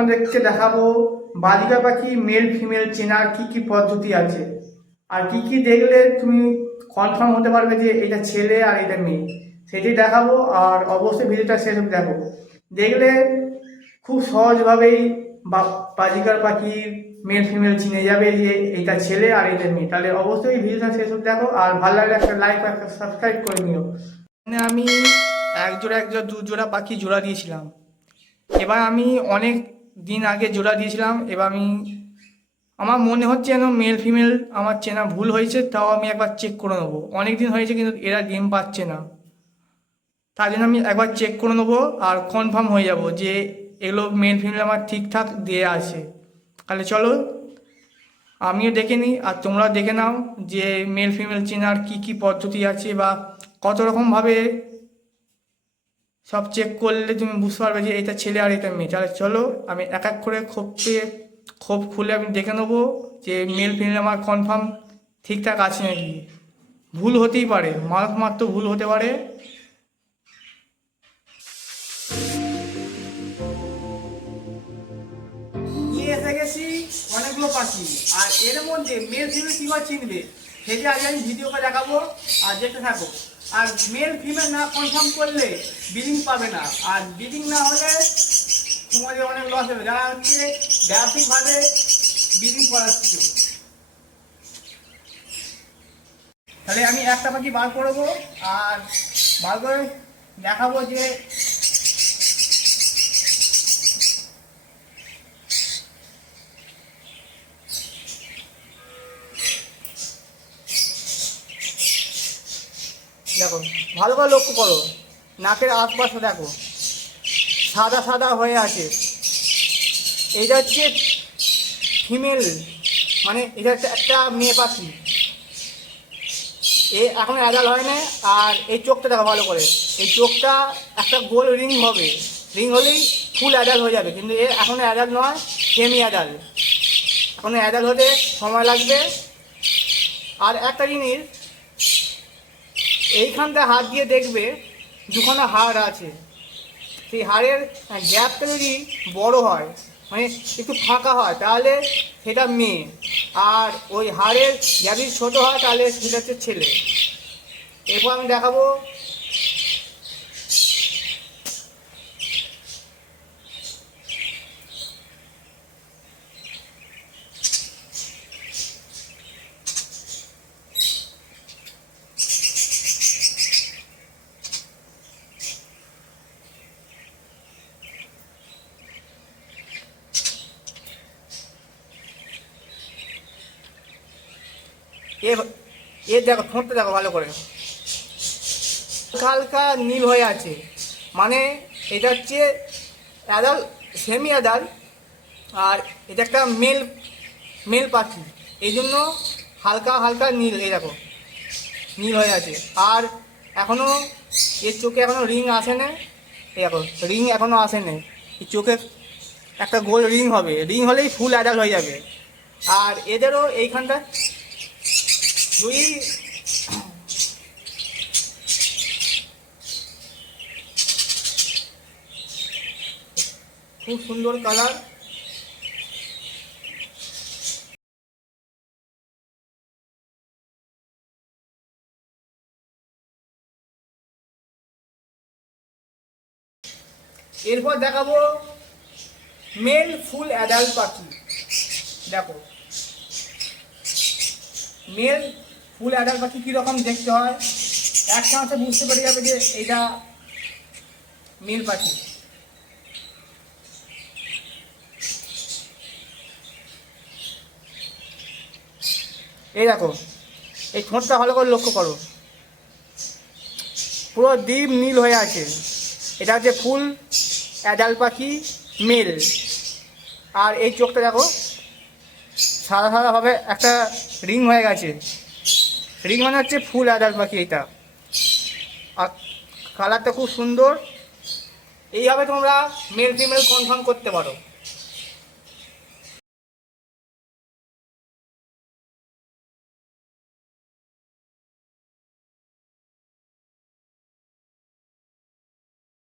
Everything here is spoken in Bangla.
তোমাদেরকে দেখাবো বাজিকার পাখি মেল ফিমেল চেনার কি কি পদ্ধতি আছে, আর কি কি দেখলে তুমি কনফার্ম হতে পারবে যে এটা ছেলে আর এটা মেয়ে, সেটি দেখাবো। আর অবশ্যই ভিডিওটা শেষ অবধি দেখো, দেখলে খুব সহজভাবেই বাজিকার পাখি মেল ফিমেল চিনে যাবে যে এটা ছেলে আর এটা মেয়ে। তাহলে অবশ্যই ভিডিওটা শেষ অবধি দেখো, আর ভালো লাগলে একটা লাইক একটা সাবস্ক্রাইব করে নিও। মানে আমি এক জোড়া দু জোড়া পাখি জোড়া দিয়েছিলাম। এবার আমি অনেক দিন আগে জোড়া দিয়েছিলাম। এবার আমার মনে হচ্ছে যেন মেল ফিমেল আমার চেনা ভুল হয়েছে, তাও আমি একবার চেক করে নেবো। অনেক দিন হয়েছে কিন্তু এরা ডিম পাচ্ছে না, তার জন্য আমি একবার চেক করে নেবো আর কনফার্ম হয়ে যাব যে এগুলো মেল ফিমেল আমার ঠিকঠাক দিয়ে আছে। তাহলে চলো আমিও দেখে নিই আর তোমরা দেখে নাও যে মেল ফিমেল চেনার কি কি পদ্ধতি আছে বা কত রকমভাবে সব চেক করলে তুমি বুঝতে পারবে যে এটা ছেলে আর এটা মেয়ে। তাহলে চলো আমি এক এক করে খোপ খুলে আমি দেখে নেবো যে মেল ফিমেল আমার কনফার্ম ঠিকঠাক আছে নাকি। ভুল হতেই পারে, মাত্র ভুল হতে পারে। নিয়ে এসে গেছি অনেকগুলো পাখি, আর এর মধ্যে মেল ফিমেল কীভাবে চিনবে সেটি আগে আমি ভিডিওটা দেখাবো, আর দেখতে থাকো। আর মেল ফিমেল না কনফার্ম করলে ব্রিডিং পাবে না, আর ব্রিডিং না হলে তোমাদের অনেক লস হবে যারা হচ্ছে ব্যবসায়িকভাবে ব্রিডিং করাচ্ছ। তাহলে আমি একটা পাখি বার করবো আর বার করে দেখাবো যে দেখো, ভালো করে লক্ষ্য করো, নাকের আশপাশে দেখো সাদা সাদা হয়ে আছে। এইটা হচ্ছে ফিমেল, মানে এটা একটা মেয়ে পাখি। এ এখন অ্যাডাল্ট হয় না। আর এই চোখটা দেখো ভালো করে, এই চোখটা একটা গোল রিং হবে, রিং হলেই ফুল অ্যাডাল্ট হয়ে যাবে। কিন্তু এ এখনও অ্যাডাল্ট নয়, সেমি অ্যাডাল্ট, এখনও অ্যাডাল্ট হতে সময় লাগবে। আর একটা জিনিস, এইখানটা হাত দিয়ে দেখবে দুখানা হাড় আছে, সেই হাড়ের গ্যাপটা যদি বড় হয়, মানে একটু ফাঁকা হয়, তাহলে সেটা মেয়ে। আর ওই হাড়ের গ্যাপ যদি ছোটো হয় তাহলে সেটা হচ্ছে ছেলে। এরপর আমি দেখাবো এ দেখো ঠোঁটটা দেখো ভালো করে, হালকা হালকা নীল হয়ে আছে, মানে এটা হচ্ছে অ্যাডাল্ট, সেমি অ্যাডাল্ট। আর এটা একটা মেল পাখি, এই জন্য হালকা হালকা নীল, এই দেখো নীল হয়ে আছে। আর এখনও এর চোখে এখনও রিং আসে না, এই দেখো রিং এখনও আসে না। এই চোখে একটা গোল রিং হবে, রিং হলেই ফুল অ্যাডাল্ট হয়ে যাবে। আর এদেরও এইখানটা দুই খুব সুন্দর কালার। এরপর দেখাবো মেল ফুল অ্যাডাল্ট পাখি। দেখো মেল ফুল অ্যাডাল্ট পাখি কীরকম দেখতে হয়, এক চান্সে বুঝতে পেরে যাবে যে এটা মেল পাখি। এই দেখো এই ঠোঁটটা ভালো করে লক্ষ্য করো, পুরো ডিপ নীল হয়ে আছে, এটা হচ্ছে ফুল অ্যাডাল্ট পাখি মেল। আর এই চোখটা দেখো সাদা সাদাভাবে একটা রিং হয়ে গেছে, রিং মানে হচ্ছে ফুল অ্যাডাল্ট পাখি এটা। আর কালারটা খুব সুন্দর। এইভাবে তোমরা মেল ফিমেল কনফার্ম করতে পারো।